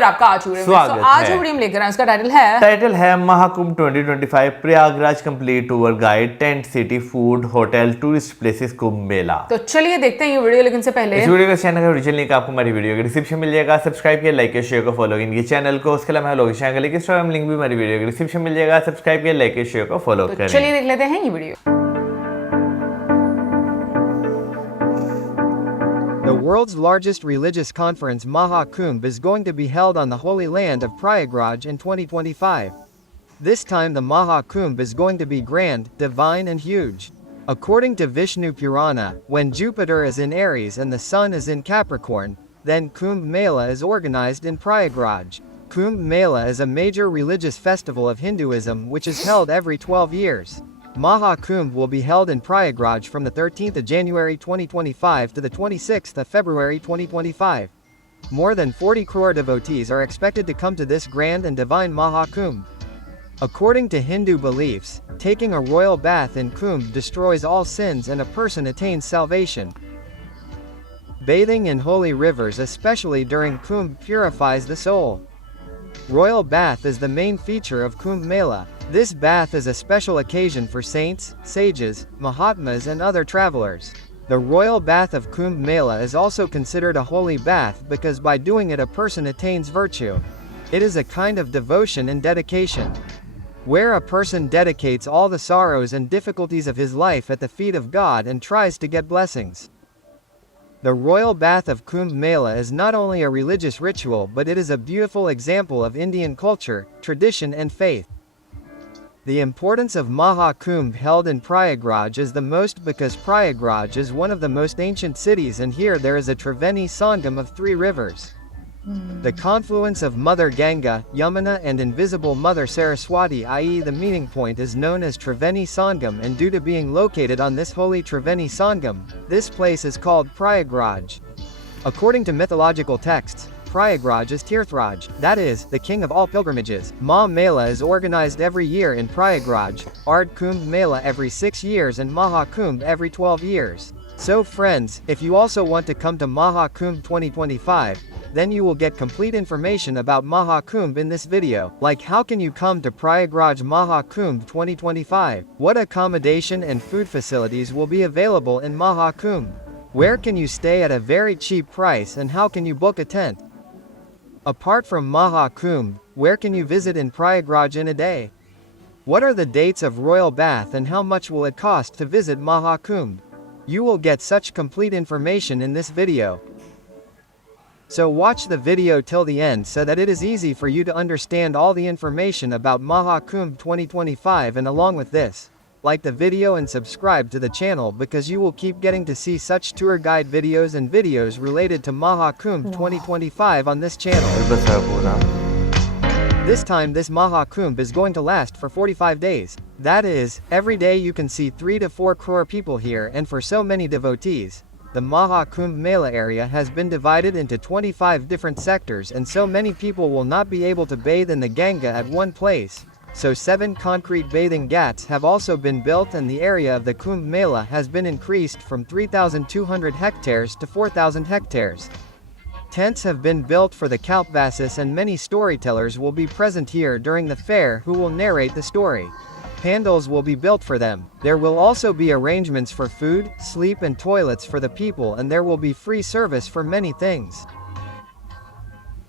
और आपका आज वीडियो में। आज जो वीडियो हम लेकर आए उसका टाइटल है Mahakumbh 2025 Prayagraj complete tour guide, tent city, food, hotel, tourist places, Kumbh Mela. तो चलिए देखते हैं ये वीडियो, लेकिन से पहले इस वीडियो का चैनल का ओरिजिनल लिंक आपको हमारी वीडियो के डिस्क्रिप्शन मिल जाएगा। सब्सक्राइब किया, लाइक किया, शेयर को फॉलो किया चैनल को। उसके अलावा लोकेशन का इंस्टाग्राम लिंक भी हमारी वीडियो के डिस्क्रिप्शन मिल जाएगा। सब्सक्राइब किया, लाइक किया, शेयर को फॉलो करें। चलिए देख लेते हैं ये video. The world's largest religious conference Maha Kumbh is going to be held on the holy land of Prayagraj in 2025. This time the Maha Kumbh is going to be grand, divine and huge. According to Vishnu Purana, when Jupiter is in Aries and the Sun is in Capricorn, then Kumbh Mela is organized in Prayagraj. Kumbh Mela is a major religious festival of Hinduism which is held every 12 years. Maha Kumbh will be held in Prayagraj from the 13th of January 2025 to the 26th of February 2025. More than 40 crore devotees are expected to come to this grand and divine Maha Kumbh. According to Hindu beliefs, taking a royal bath in Kumbh destroys all sins and a person attains salvation. Bathing in holy rivers, especially during Kumbh, purifies the soul. Royal bath is the main feature of Kumbh Mela. This bath is a special occasion for saints, sages, Mahatmas and other travelers. The royal bath of Kumbh Mela is also considered a holy bath because by doing it a person attains virtue. It is a kind of devotion and dedication, where a person dedicates all the sorrows and difficulties of his life at the feet of God and tries to get blessings. The royal bath of Kumbh Mela is not only a religious ritual but it is a beautiful example of Indian culture, tradition and faith. The importance of Maha Kumbh held in Prayagraj is the most because Prayagraj is one of the most ancient cities and here there is a Triveni Sangam of 3 rivers. The confluence of Mother Ganga, Yamuna and invisible Mother Saraswati, i.e. the meeting point is known as Triveni Sangam, and due to being located on this holy Triveni Sangam, this place is called Prayagraj. According to mythological texts, Prayagraj is Tirthraj, that is, the king of all pilgrimages. Maha Mela is organized every year in Prayagraj, Ard Kumbh Mela every 6 years and Maha Kumbh every 12 years. So friends, if you also want to come to Maha Kumbh 2025, then you will get complete information about Maha Kumbh in this video, like how can you come to Prayagraj Maha Kumbh 2025, what accommodation and food facilities will be available in Maha Kumbh, where can you stay at a very cheap price and how can you book a tent. Apart from Maha Kumbh, where can you visit in Prayagraj in a day? What are the dates of royal bath and how much will it cost to visit Maha Kumbh? You will get such complete information in this video. So watch the video till the end so that it is easy for you to understand all the information about Maha Kumbh 2025, and along with this, like the video and subscribe to the channel because you will keep getting to see such tour guide videos and videos related to Maha Kumbh 2025 on this channel. This time this Maha Kumbh is going to last for 45 days. That is, every day you can see 3 to 4 crore people here, and for so many devotees, the Maha Kumbh Mela area has been divided into 25 different sectors and so many people will not be able to bathe in the Ganga at one place. So 7 concrete bathing ghats have also been built and the area of the Kumbh Mela has been increased from 3,200 hectares to 4,000 hectares. Tents have been built for the Kalpvasis and many storytellers will be present here during the fair who will narrate the story. Pandals will be built for them. There will also be arrangements for food, sleep and toilets for the people, and there will be free service for many things.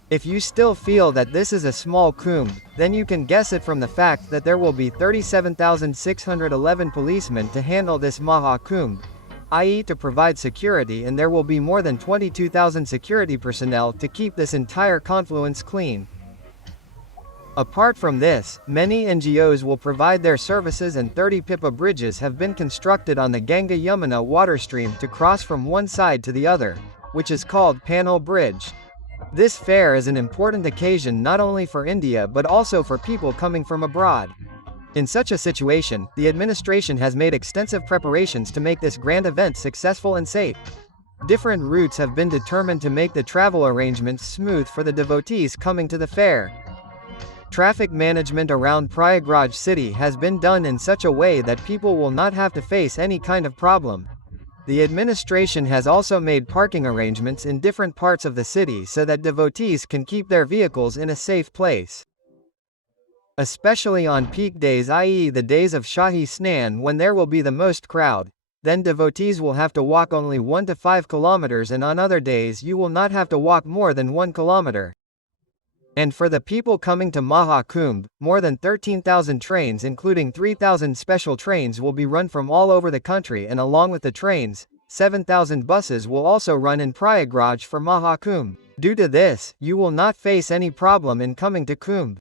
If you still feel that this is a small kumbh, then you can guess it from the fact that there will be 37,611 policemen to handle this Maha Kumbh, i.e. to provide security, and there will be more than 22,000 security personnel to keep this entire confluence clean. Apart from this, many NGOs will provide their services and 30 pipa bridges have been constructed on the Ganga Yamuna water stream to cross from one side to the other, which is called Panel Bridge. This fair is an important occasion not only for India but also for people coming from abroad. In such a situation, the administration has made extensive preparations to make this grand event successful and safe. Different routes have been determined to make the travel arrangements smooth for the devotees coming to the fair. Traffic management around Prayagraj city has been done in such a way that people will not have to face any kind of problem. The administration has also made parking arrangements in different parts of the city so that devotees can keep their vehicles in a safe place. Especially on peak days, i.e. the days of Shahi Snan, when there will be the most crowd, then devotees will have to walk only 1 to 5 kilometers, and on other days you will not have to walk more than 1 kilometer. And for the people coming to Maha Kumbh, more than 13,000 trains including 3,000 special trains will be run from all over the country, and along with the trains, 7,000 buses will also run in Prayagraj for Maha Kumbh. Due to this, you will not face any problem in coming to Kumbh.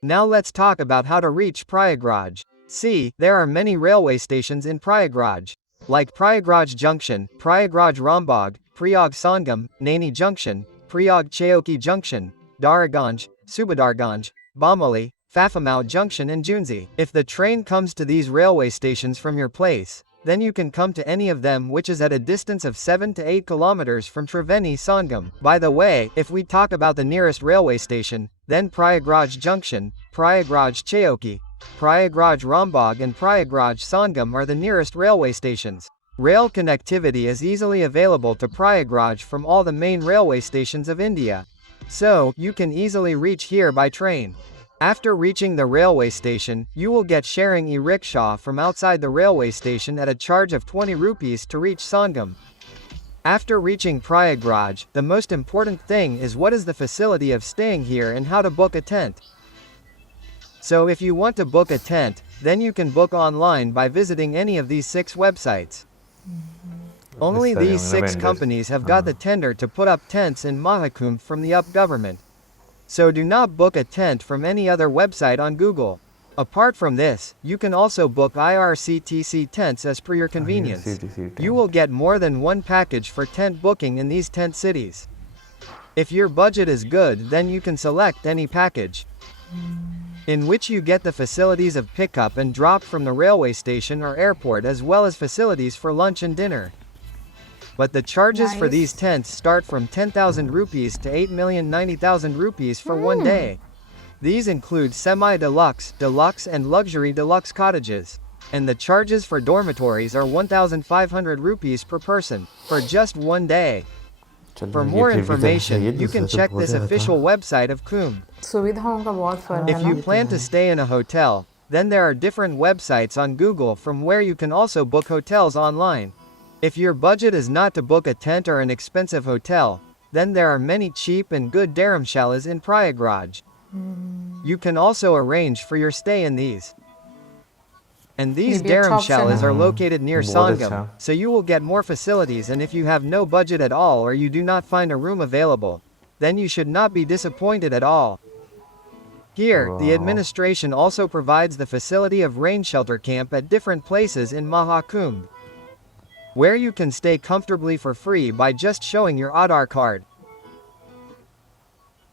Now let's talk about how to reach Prayagraj. See, there are many railway stations in Prayagraj, like Prayagraj Junction, Prayagraj Rambagh, Prayag Sangam, Naini Junction, Prayag Chaoki Junction, Daraganj, Subadarganj, Bamali, Fafamau Junction and Junzi. If the train comes to these railway stations from your place, then you can come to any of them, which is at a distance of 7 to 8 kilometers from Triveni Sangam. By the way, if we talk about the nearest railway station, then Prayagraj Junction, Prayagraj Chaoki, Prayagraj Rambagh and Prayagraj Sangam are the nearest railway stations. Rail connectivity is easily available to Prayagraj from all the main railway stations of India. So, you can easily reach here by train. After reaching the railway station, you will get sharing e-rickshaw from outside the railway station at a charge of 20 rupees to reach Sangam. After reaching Prayagraj, the most important thing is what is the facility of staying here and how to book a tent. So if you want to book a tent, then you can book online by visiting any of these 6 websites. Only these 6 companies have got the tender to put up tents in Maha Kumbh from the UP government. So do not book a tent from any other website on Google. Apart from this, you can also book IRCTC tents as per your convenience. You will get more than one package for tent booking in these tent cities. If your budget is good, then you can select any package, in which you get the facilities of pickup and drop from the railway station or airport, as well as facilities for lunch and dinner. But the charges for these tents start from 10,000 rupees to 8,090,000 rupees for one day. These include semi-deluxe, deluxe and luxury deluxe cottages. And the charges for dormitories are 1,500 rupees per person, for just one day. For more information, you can check this official website of Kumbh. If you plan to stay in a hotel, then there are different websites on Google from where you can also book hotels online. If your budget is not to book a tent or an expensive hotel, then there are many cheap and good dharamshalas in Prayagraj. You can also arrange for your stay in these. And these dharamshalas are located near Sangam, so you will get more facilities, and if you have no budget at all or you do not find a room available, then you should not be disappointed at all. Here, the administration also provides the facility of rain shelter camp at different places in Maha Kumbh, where you can stay comfortably for free by just showing your Aadhaar card.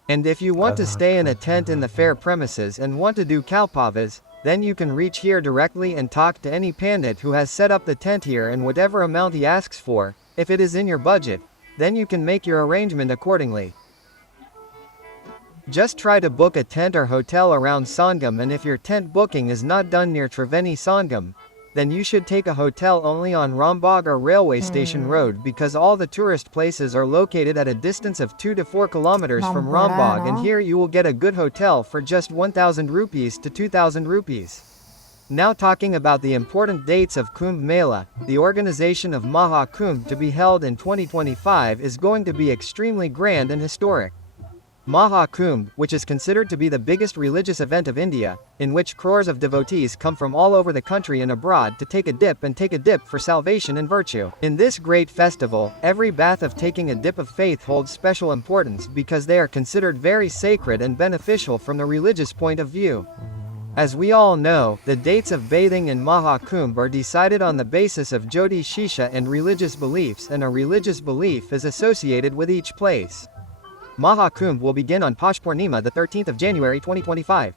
And if you want to stay in a tent in the fair premises and want to do kalpavas, then you can reach here directly and talk to any pandit who has set up the tent here, and whatever amount he asks for, if it is in your budget, then you can make your arrangement accordingly. Just try to book a tent or hotel around Sangam, and if your tent booking is not done near Triveni Sangam, then you should take a hotel only on Rambagh or Railway Station Road, because all the tourist places are located at a distance of 2 to 4 kilometers from Rambagh, and here you will get a good hotel for just 1,000 rupees to 2,000 rupees. Now talking about the important dates of Kumbh Mela, the organization of Maha Kumbh to be held in 2025 is going to be extremely grand and historic. Maha Kumbh, which is considered to be the biggest religious event of India, in which crores of devotees come from all over the country and abroad to take a dip for salvation and virtue. In this great festival, every bath of taking a dip of faith holds special importance because they are considered very sacred and beneficial from the religious point of view. As we all know, the dates of bathing in Maha Kumbh are decided on the basis of Jyoti Shisha and religious beliefs, and a religious belief is associated with each place. Maha Kumbh will begin on Posh Purnima, the 13th of January 2025.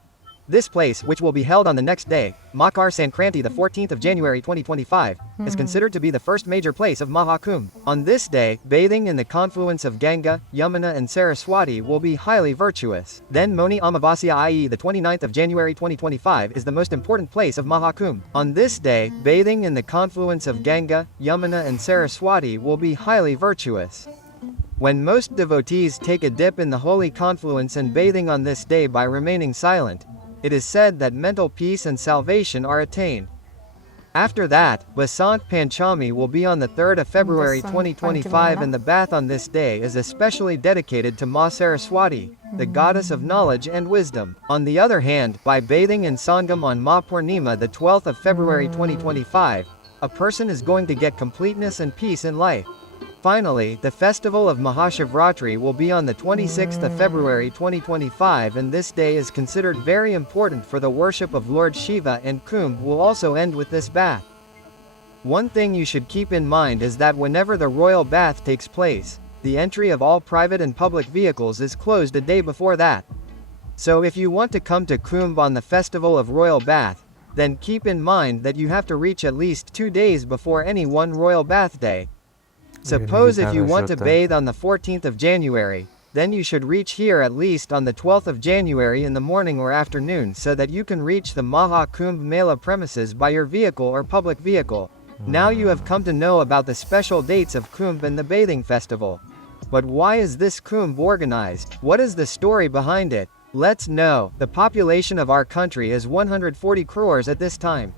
This place, which will be held on the next day, Makar Sankranti the 14th of January 2025, is considered to be the first major place of Maha Kumbh. On this day, bathing in the confluence of Ganga, Yamuna and Saraswati will be highly virtuous. Then Moni Amavasya i.e. the 29th of January 2025 is the most important place of Maha Kumbh. On this day, bathing in the confluence of Ganga, Yamuna and Saraswati will be highly virtuous. When most devotees take a dip in the holy confluence and bathing on this day by remaining silent, it is said that mental peace and salvation are attained. After that, Basant Panchami will be on the 3rd of February 2025 and the bath on this day is especially dedicated to Ma Saraswati, the goddess of knowledge and wisdom. On the other hand, by bathing in Sangam on Ma Purnima the 12th of February 2025, a person is going to get completeness and peace in life. Finally, the festival of Mahashivratri will be on the 26th of February 2025 and this day is considered very important for the worship of Lord Shiva and Kumbh will also end with this bath. One thing you should keep in mind is that whenever the royal bath takes place, the entry of all private and public vehicles is closed a day before that. So if you want to come to Kumbh on the festival of royal bath, then keep in mind that you have to reach at least 2 days before any one royal bath day. Suppose if you want to bathe on the 14th of January, then you should reach here at least on the 12th of January in the morning or afternoon so that you can reach the Maha Kumbh Mela premises by your vehicle or public vehicle. Now you have come to know about the special dates of Kumbh and the bathing festival. But why is this Kumbh organized? What is the story behind it? Let's know. The population of our country is 140 crores at this time.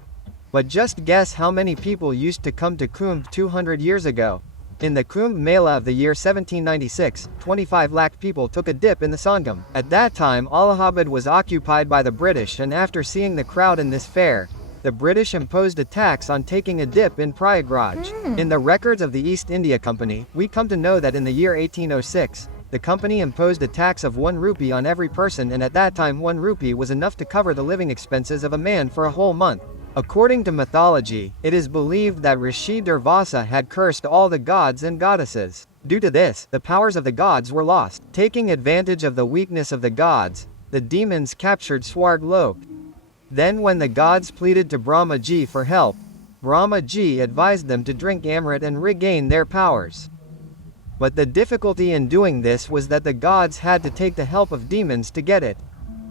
But just guess how many people used to come to Kumbh 200 years ago. In the Kumbh Mela of the year 1796, 25 lakh people took a dip in the Sangam. At that time Allahabad was occupied by the British and after seeing the crowd in this fair, the British imposed a tax on taking a dip in Prayagraj. In the records of the East India Company, we come to know that in the year 1806, the company imposed a tax of 1 rupee on every person and at that time 1 rupee was enough to cover the living expenses of a man for a whole month. According to mythology, it is believed that Rishi Durvasa had cursed all the gods and goddesses. Due to this, the powers of the gods were lost. Taking advantage of the weakness of the gods, the demons captured Swarglok. Then when the gods pleaded to Brahmaji for help, Brahmaji advised them to drink Amrit and regain their powers. But the difficulty in doing this was that the gods had to take the help of demons to get it.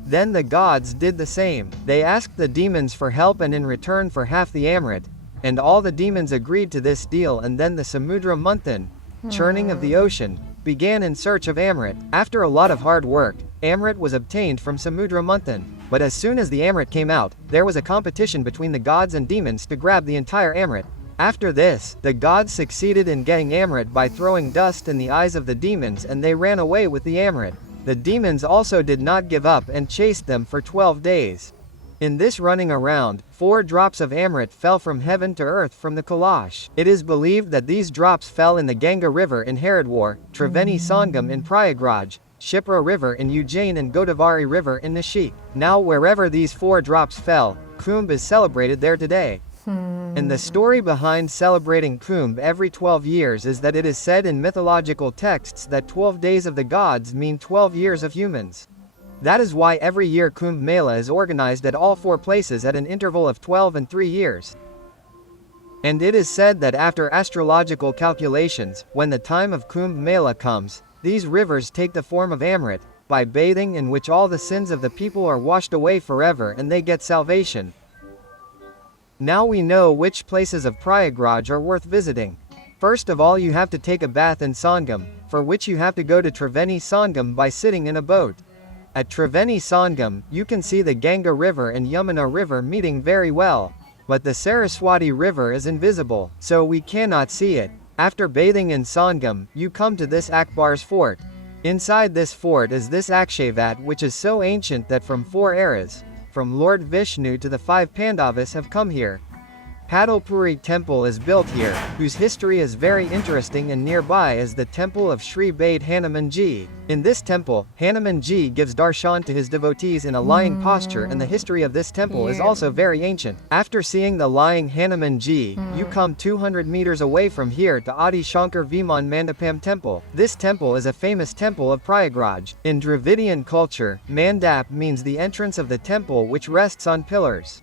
Then the gods did the same. They asked the demons for help and in return for half the Amrit, and all the demons agreed to this deal and then the Samudra Manthan, churning of the ocean, began in search of Amrit. After a lot of hard work, Amrit was obtained from Samudra Manthan. But as soon as the Amrit came out, there was a competition between the gods and demons to grab the entire Amrit. After this, the gods succeeded in getting Amrit by throwing dust in the eyes of the demons and they ran away with the Amrit. The demons also did not give up and chased them for 12 days. In this running around, 4 drops of Amrit fell from heaven to earth from the Kailash. It is believed that these drops fell in the Ganga River in Haridwar, Triveni Sangam in Prayagraj, Shipra River in Ujjain and Godavari River in Nashik. Now wherever these 4 drops fell, Kumbh is celebrated there today. And the story behind celebrating Kumbh every 12 years is that it is said in mythological texts that 12 days of the gods mean 12 years of humans. That is why every year Kumbh Mela is organized at all 4 places at an interval of 12 and 3 years. And it is said that after astrological calculations, when the time of Kumbh Mela comes, these rivers take the form of Amrit, by bathing in which all the sins of the people are washed away forever and they get salvation. Now we know which places of Prayagraj are worth visiting. First of all you have to take a bath in Sangam, for which you have to go to Triveni Sangam by sitting in a boat. At Triveni Sangam, you can see the Ganga River and Yamuna River meeting very well. But the Saraswati River is invisible, so we cannot see it. After bathing in Sangam, you come to this Akbar's fort. Inside this fort is this Akshavat which is so ancient that from 4 eras, from Lord Vishnu to the 5 Pandavas have come here. Padalpuri Temple is built here, whose history is very interesting, and nearby is the temple of Sri Bade Hanumanji. In this temple, Hanumanji gives darshan to his devotees in a lying posture, and the history of this temple is also very ancient. After seeing the lying Hanumanji, you come 200 meters away from here to Adi Shankar Viman Mandapam Temple. This temple is a famous temple of Prayagraj. In Dravidian culture, Mandap means the entrance of the temple which rests on pillars.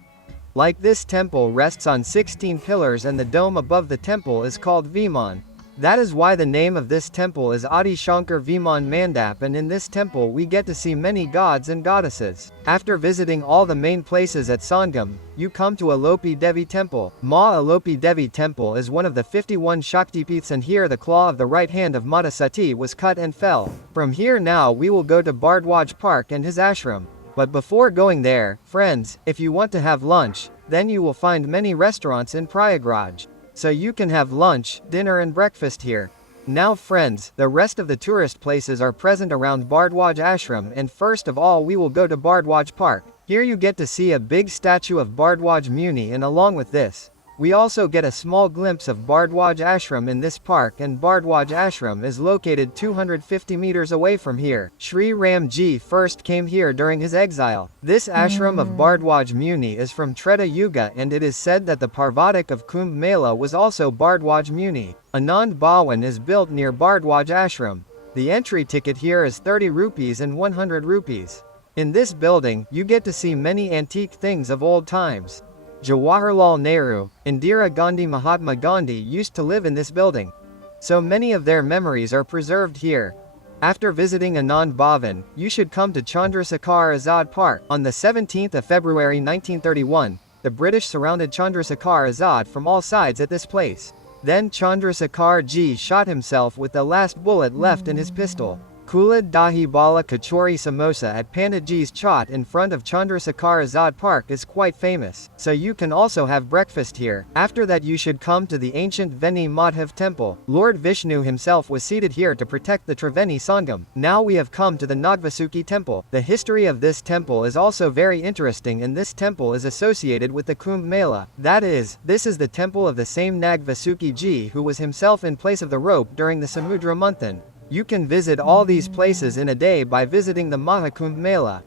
Like this temple rests on 16 pillars, and the dome above the temple is called Viman. That is why the name of this temple is Adi Shankar Viman Mandap, and in this temple we get to see many gods and goddesses. After visiting all the main places at Sangam, you come to Alopi Devi Temple. Ma Alopi Devi Temple is one of the 51 Shaktipeeths, and here the claw of the right hand of Mata Sati was cut and fell. From here now we will go to Bardwaj Park and his ashram. But before going there, friends, if you want to have lunch, then you will find many restaurants in Prayagraj. So you can have lunch, dinner and breakfast here. Now friends, the rest of the tourist places are present around Bardwaj Ashram, and first of all we will go to Bardwaj Park. Here you get to see a big statue of Bardwaj Muni, and along with this, we also get a small glimpse of Bardwaj Ashram in this park, and Bardwaj Ashram is located 250 meters away from here. Sri Ram Ji first came here during his exile. This ashram of Bardwaj Muni is from Treta Yuga, and it is said that the Parvatik of Kumbh Mela was also Bardwaj Muni. Anand Bhawan is built near Bardwaj Ashram. The entry ticket here is 30 rupees and 100 rupees. In this building, you get to see many antique things of old times. Jawaharlal Nehru, Indira Gandhi, Mahatma Gandhi used to live in this building. So many of their memories are preserved here. After visiting Anand Bhavan, you should come to Chandrasekhar Azad Park. On the 17th of February 1931, the British surrounded Chandrasekhar Azad from all sides at this place. Then Chandrasekhar Ji shot himself with the last bullet left in his pistol. Kulad Dahi Bala Kachori Samosa at Panditji's Chaat in front of Chandrasekhar Azad Park is quite famous, so you can also have breakfast here. After that you should come to the ancient Veni Madhav temple. Lord Vishnu himself was seated here to protect the Triveni Sangam. Now we have come to the Nagvasuki temple. The history of this temple is also very interesting, and this temple is associated with the Kumbh Mela. That is, this is the temple of the same Nagvasuki Ji who was himself in place of the rope during the Samudra Manthan. You can visit all these places in a day by visiting the Maha Kumbh Mela.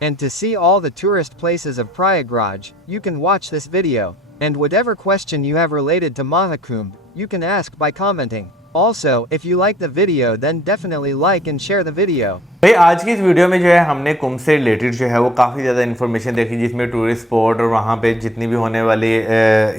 And to see all the tourist places of Prayagraj, you can watch this video. And whatever question you have related to Maha Kumbh, you can ask by commenting. Also, if you like the video, then definitely like and share the video. भाई आज की इस video में जो है हमने कुंभ से related जो है वो काफ़ी ज़्यादा इन्फॉर्मेशन देखी, जिसमें टूरिस्ट स्पॉट और वहाँ पे जितनी भी होने वाली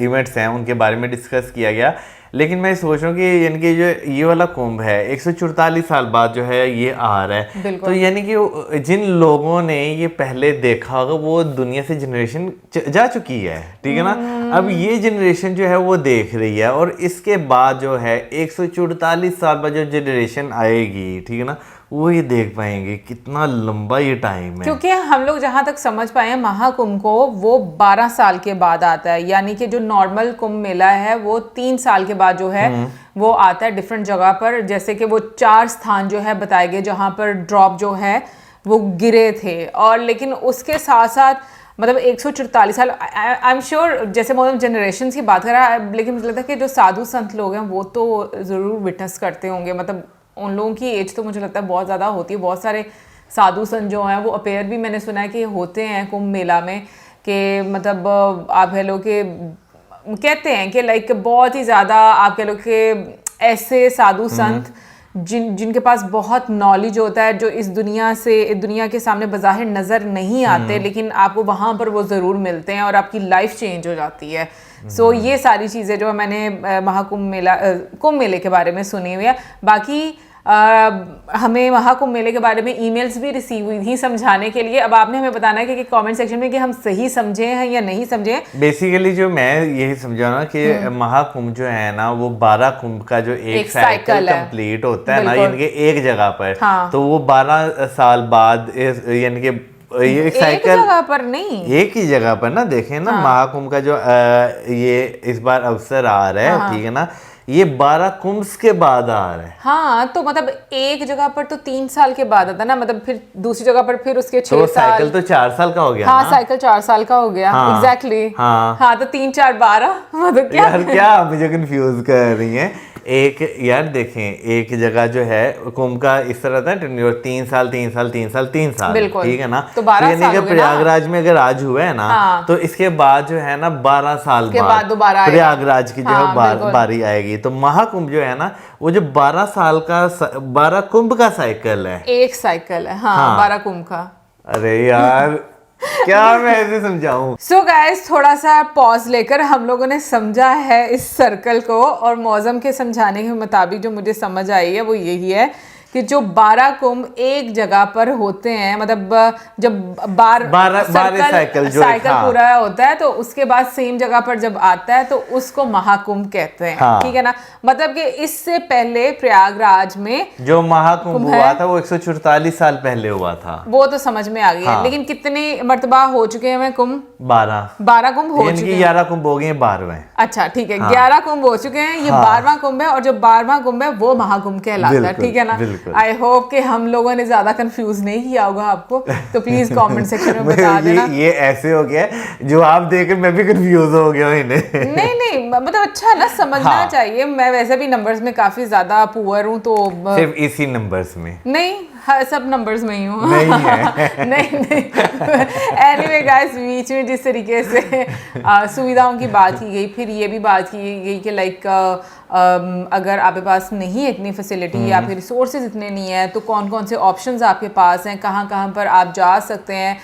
इवेंट्स हैं उनके बारे में डिस्कस किया गया। लेकिन मैं सोच रहा हूँ कि यानी कि जो ये वाला कुंभ है 144 साल बाद जो है ये आ रहा है, तो यानी कि जिन लोगों ने ये पहले देखा होगा वो दुनिया से जनरेशन जा चुकी है, ठीक है ना। अब ये जनरेशन जो है वो देख रही है, और इसके बाद जो है 144 साल बाद जो जनरेशन आएगी, ठीक है ना, वो ये देख पाएंगे कितना लंबा ये टाइम है। क्योंकि हम लोग जहाँ तक समझ पाए हैं महाकुंभ को वो 12 साल के बाद आता है, यानी कि जो नॉर्मल कुंभ मेला है वो 3 साल के बाद जो है वो आता है डिफरेंट जगह पर। जैसे कि वो 4 स्थान जो है बताए गए जहाँ पर ड्रॉप जो है वो गिरे थे, और लेकिन उसके साथ साथ मतलब 144 साल, आई एम श्योर जैसे मतलब जनरेशन की बात कर रहा है, लेकिन मुझे लगता है कि जो साधु संत लोग हैं वो तो ज़रूर विटनेस करते होंगे। मतलब उन लोगों की एज तो मुझे लगता है बहुत ज़्यादा होती है। बहुत सारे साधु संत जो हैं वो अपेयर भी मैंने सुना है कि होते हैं कुंभ मेला में, कि मतलब आप कह लो कि कहते हैं कि लाइक बहुत ही ज़्यादा आप कह लो कि ऐसे साधु संत जिनके पास बहुत नॉलेज होता है, जो इस दुनिया के सामने बज़ाहिर नज़र नहीं आते, लेकिन आपको वहाँ पर वो ज़रूर मिलते हैं और आपकी लाइफ चेंज हो जाती है। सो ये सारी चीज़ें जो मैंने कुंभ मेले के बारे में सुनी हुई है। बाकी हमें महाकुंभ मेले के बारे में ईमेल्स भी रिसीव हुई थी समझाने के लिए। अब आपने हमें बताना है कि कमेंट सेक्शन में कि हम सही समझे हैं या नहीं समझे हैं। बेसिकली जो मैं यही समझा ना कि महाकुंभ जो है ना वो 12 कुंभ का जो एक साइकिल कंप्लीट होता है ना, यानी कि एक जगह पर, हाँ। तो वो 12 साल बाद यानी कि ये साइकिल जगह पर नहीं, एक ही जगह पर ना, देखें ना, हाँ। महाकुंभ का जो ये इस बार अवसर आ रहा है, हाँ। ठीक है ना, ये 12 कुंभ के बाद आ रहा है। हाँ, तो मतलब एक जगह पर तो 3 साल के बाद आता ना, मतलब फिर दूसरी जगह पर फिर उसके 6 तो साल। साइकिल तो 4 साल का हो गया हाँ ना? साइकिल 4 साल का हो गया। हाँ, एग्जैक्टली। हाँ तो 3 4 12 मतलब क्या यार क्या आप मुझे कंफ्यूज कर रही हैं। एक यार देखें, एक जगह जो है कुंभ का इस तरह था 3 साल 3 साल 3 साल 3 साल, बिल्कुल। ठीक है ना? तो 12 यानी साल कि हो गए ना। प्रयागराज में अगर आज हुआ है ना, हाँ। तो इसके बाद जो है ना 12 साल के बाद दोबारा आएगा। प्रयागराज की जो है बिल्कुल। बारी आएगी। तो महाकुंभ जो है ना, वो जो 12 साल का 12 कुंभ का साइकिल है, एक साइकिल है। हाँ। 12 कुंभ का। अरे यार क्या मैं ऐसे समझाऊं। सो गाइस, थोड़ा सा पॉज लेकर हम लोगों ने समझा है इस सर्कल को, और मौसम के समझाने के मुताबिक जो मुझे समझ आई है वो यही है कि जो 12 कुंभ एक जगह पर होते हैं, मतलब जब 12 साइकिल हाँ। पूरा होता है तो उसके बाद सेम जगह पर जब आता है तो उसको महाकुंभ कहते हैं। हाँ। ठीक है ना? मतलब कि इससे पहले प्रयागराज में जो महाकुंभ हुआ था वो 144 साल पहले हुआ था। वो तो समझ में आ गया। हाँ। लेकिन कितने मर्तबा हो चुके हैं कुंभ? 12 कुंभ हो चुके हैं। 11 कुंभ हो गए, 12वें। अच्छा ठीक है। 11 कुंभ हो चुके हैं, ये 12वां कुंभ है, और जो 12वां कुंभ है वो महाकुंभ कहलाता है। ठीक है ना? आई होप कि हम लोगों ने ज्यादा कंफ्यूज नहीं किया होगा आपको, तो प्लीज कमेंट सेक्शन में बता देना। ये ऐसे हो गया जो आप देख मैं भी कंफ्यूज हो गया इन्हें। नहीं मतलब अच्छा ना, समझना चाहिए। मैं वैसे भी नंबर्स में काफी ज्यादा पुअर हूँ, तो सिर्फ इसी नंबर्स में नहीं, सब नंबर्स में ही हूँ। नहीं है। नहीं। एनीवे गाइस, बीच में जिस तरीके से सुविधाओं की बात की गई, फिर ये भी बात की गई कि लाइक अगर आपके पास नहीं है इतनी फैसिलिटी या फिर रिसोर्सेज इतने नहीं है, तो कौन कौन से ऑप्शंस आपके पास हैं, कहाँ कहाँ पर आप जा सकते हैं,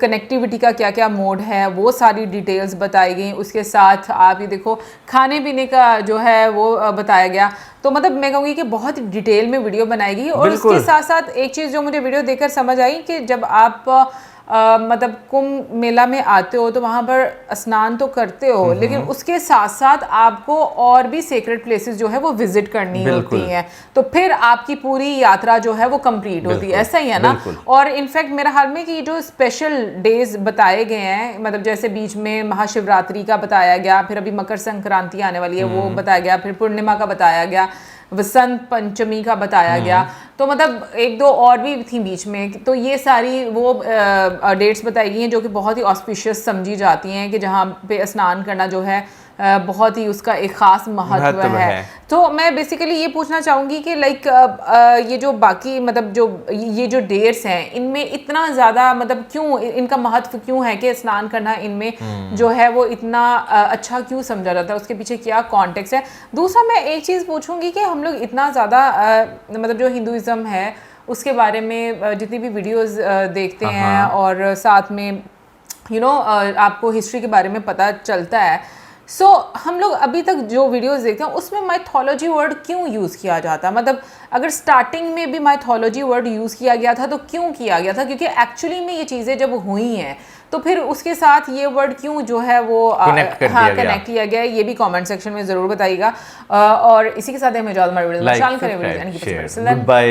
कनेक्टिविटी का क्या क्या मोड है, वो सारी डिटेल्स बताई गई। उसके साथ आप ये देखो खाने पीने का जो है वो बताया गया। तो मतलब मैं कहूँगी कि बहुत डिटेल में वीडियो बनाई गई। और उसके साथ साथ एक चीज़ जो मुझे वीडियो देखकर समझ आई कि जब आप मतलब कुंभ मेला में आते हो तो वहाँ पर स्नान तो करते हो, लेकिन उसके साथ साथ आपको और भी सेक्रेड प्लेसेस जो है वो विजिट करनी होती हैं, तो फिर आपकी पूरी यात्रा जो है वो कंप्लीट होती है। ऐसा ही है ना? और इनफैक्ट मेरा ख्याल में कि जो स्पेशल डेज बताए गए हैं, मतलब जैसे बीच में महाशिवरात्रि का बताया गया, फिर अभी मकर संक्रांति आने वाली है वो बताया गया, फिर पूर्णिमा का बताया गया, वसंत पंचमी का बताया गया, तो मतलब एक दो और भी थी बीच में। तो ये सारी वो डेट्स बताई गई हैं जो कि बहुत ही ऑस्पिशियस समझी जाती हैं, कि जहाँ पे स्नान करना जो है बहुत ही उसका एक ख़ास महत्व है। तो मैं बेसिकली ये पूछना चाहूँगी कि लाइक ये जो बाकी मतलब जो ये जो डेट्स हैं, इनमें इतना ज़्यादा मतलब क्यों इनका महत्व क्यों है कि स्नान करना इनमें जो है वो इतना अच्छा क्यों समझा जाता है, उसके पीछे क्या कॉन्टेक्स्ट है? दूसरा मैं एक चीज़ पूछूंगी कि हम लोग इतना ज़्यादा मतलब जो हिंदुइज़्म है उसके बारे में जितनी भी वीडियोज़ देखते हैं, और साथ में आपको हिस्ट्री के बारे में पता चलता है, सो हम लोग अभी तक जो वीडियोस देखते हैं उसमें माइथोलॉजी वर्ड क्यों यूज़ किया जाता है? मतलब अगर स्टार्टिंग में भी माइथोलॉजी वर्ड यूज़ किया गया था तो क्यों किया गया था? क्योंकि एक्चुअली में ये चीज़ें जब हुई हैं तो फिर उसके साथ ये वर्ड क्यों जो है वो कनेक्ट किया गया है, ये भी कमेंट सेक्शन में ज़रूर बताइएगा। और इसी के साथ हमें इजाज़त, हमारे वीडियो में शामिल करें। बाय।